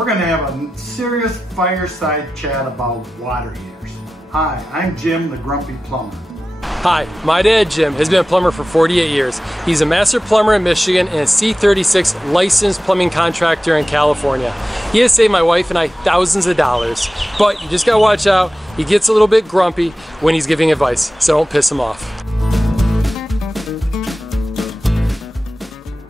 We're going to have a serious fireside chat about water heaters. Hi, I'm Jim, the Grumpy Plumber. Hi, my dad Jim has been a plumber for 48 years. He's a master plumber in Michigan and a C36 licensed plumbing contractor in California. He has saved my wife and I thousands of dollars. But you just gotta watch out, he gets a little bit grumpy when he's giving advice, so don't piss him off.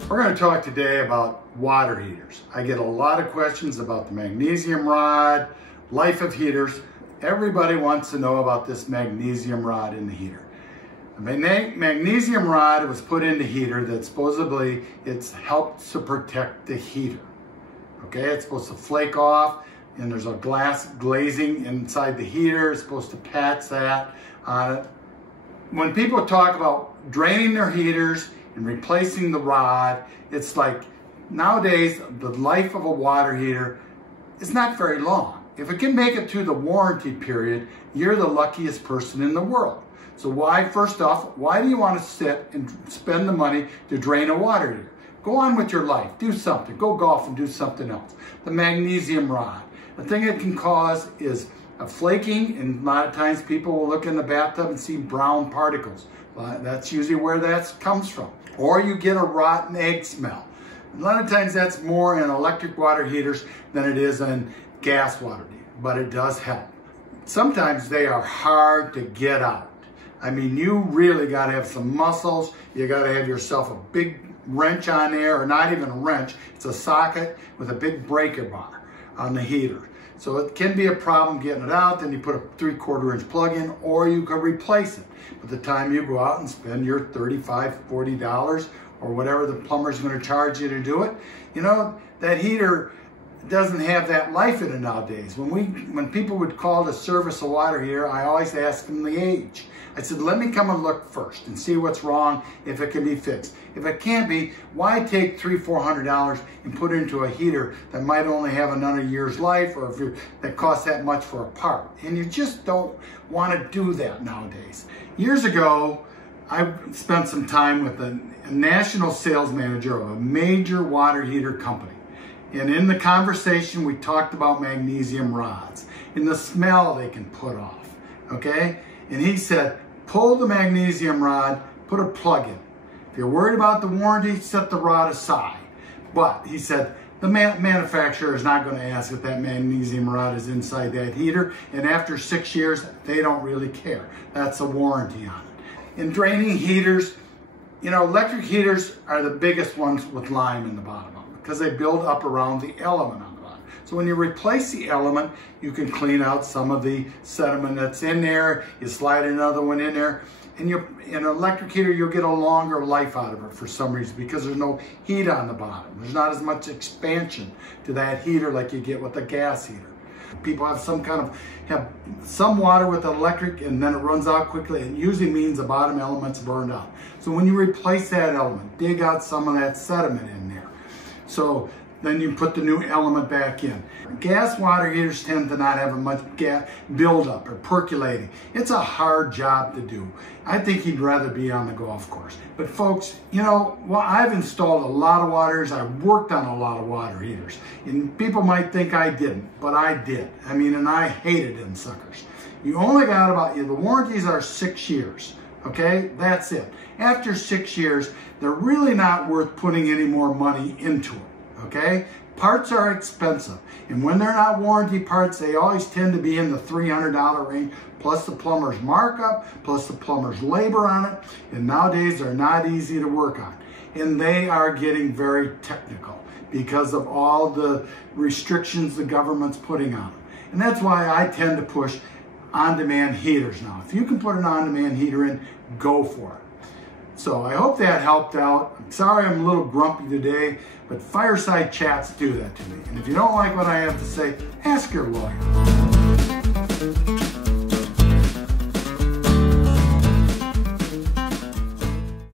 We're going to talk today about water heaters. I get a lot of questions about the magnesium rod, life of heaters. Everybody wants to know about this magnesium rod in the heater. The magnesium rod was put in the heater that supposedly it's helped to protect the heater. Okay, it's supposed to flake off, and there's a glass glazing inside the heater. It's supposed to patch that on it. When people talk about draining their heaters and replacing the rod, it's like nowadays the life of a water heater is not very long. If it can make it through the warranty period, you're the luckiest person in the world. So why, first off, why do you want to sit and spend the money to drain a water heater? Go on with your life, do something, go golf and do something else. The magnesium rod, the thing it can cause is a flaking, and a lot of times people will look in the bathtub and see brown particles. That's usually where that comes from. Or you get a rotten egg smell. A lot of times that's more in electric water heaters than it is in gas water heaters, but it does help. Sometimes they are hard to get out. I mean, you really got to have some muscles. You got to have yourself a big wrench on there, or not even a wrench. It's a socket with a big breaker bar on the heater. So it can be a problem getting it out. Then you put a 3/4 inch plug in, or you could replace it. By the time you go out and spend your $35, $40 or whatever the plumber's going to charge you to do it, you know, that heater doesn't have that life in it nowadays. When people would call to service a water heater, I always ask them the age. I said, let me come and look first and see what's wrong, if it can be fixed. If it can't be, why take $300, $400 and put it into a heater that might only have another year's life, or that costs that much for a part? And you just don't want to do that nowadays. Years ago, I spent some time with a national sales manager of a major water heater company. And in the conversation, we talked about magnesium rods and the smell they can put off, okay? And he said, pull the magnesium rod, put a plug in. If you're worried about the warranty, set the rod aside. But he said, the manufacturer is not going to ask if that magnesium rod is inside that heater. And after 6 years, they don't really care. That's a warranty on it. In draining heaters, you know, electric heaters are the biggest ones with lime in the bottom of them, because they build up around the element on the bottom. So when you replace the element, you can clean out some of the sediment that's in there. You slide another one in there. And in an electric heater, you'll get a longer life out of it for some reason, because there's no heat on the bottom. There's not as much expansion to that heater like you get with a gas heater. People have some water with electric, and then it runs out quickly. It usually means the bottom element's burned out. So when you replace that element, dig out some of that sediment in there. So then you put the new element back in. Gas water heaters tend to not have much gas buildup or percolating. It's a hard job to do. I think you'd rather be on the golf course. But folks, you know, well, I've installed a lot of water heaters. I've worked on a lot of water heaters. And people might think I didn't, but I did. I mean, and I hated them suckers. You only got about, the warranties are 6 years. Okay, that's it. After 6 years, they're really not worth putting any more money into it. Okay, parts are expensive, and when they're not warranty parts, they always tend to be in the $300 range, plus the plumber's markup, plus the plumber's labor on it. And nowadays they're not easy to work on, and they are getting very technical because of all the restrictions the government's putting on them. And that's why I tend to push on-demand heaters now. If you can put an on-demand heater in, go for it. So I hope that helped out. I'm sorry I'm a little grumpy today, but fireside chats do that to me. And if you don't like what I have to say, ask your lawyer.